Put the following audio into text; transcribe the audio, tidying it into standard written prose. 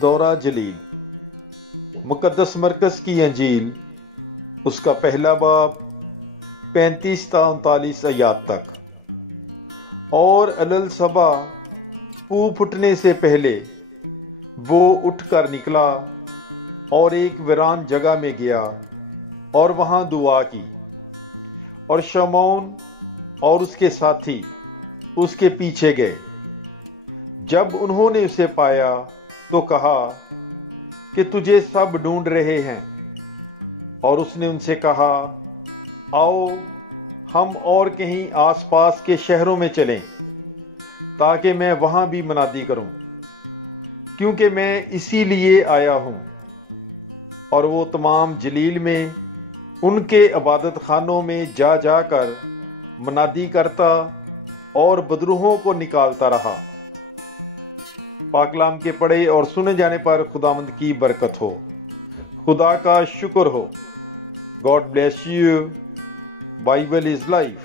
दौरा जलील, मुक़द्दस मरकज़ की अंजील, उसका पहला बाब 35 ता 39 आयात तक। और अलल सबा पू फुटने से पहले वो उठकर निकला और एक वीरान जगह में गया और वहां दुआ की। और शमौन और उसके साथी उसके पीछे गए। जब उन्होंने उसे पाया तो कहा कि तुझे सब ढूंढ रहे हैं। और उसने उनसे कहा, आओ हम और कहीं आसपास के शहरों में चलें, ताकि मैं वहां भी मनादी करूं, क्योंकि मैं इसीलिए आया हूं। और वो तमाम जलील में उनके इबादत खानों में जा जाकर मनादी करता और बदरूहों को निकालता रहा। पाकलाम के पढ़े और सुने जाने पर खुदावंद की बरकत हो। खुदा का शुक्र हो। God bless you. Bible is life.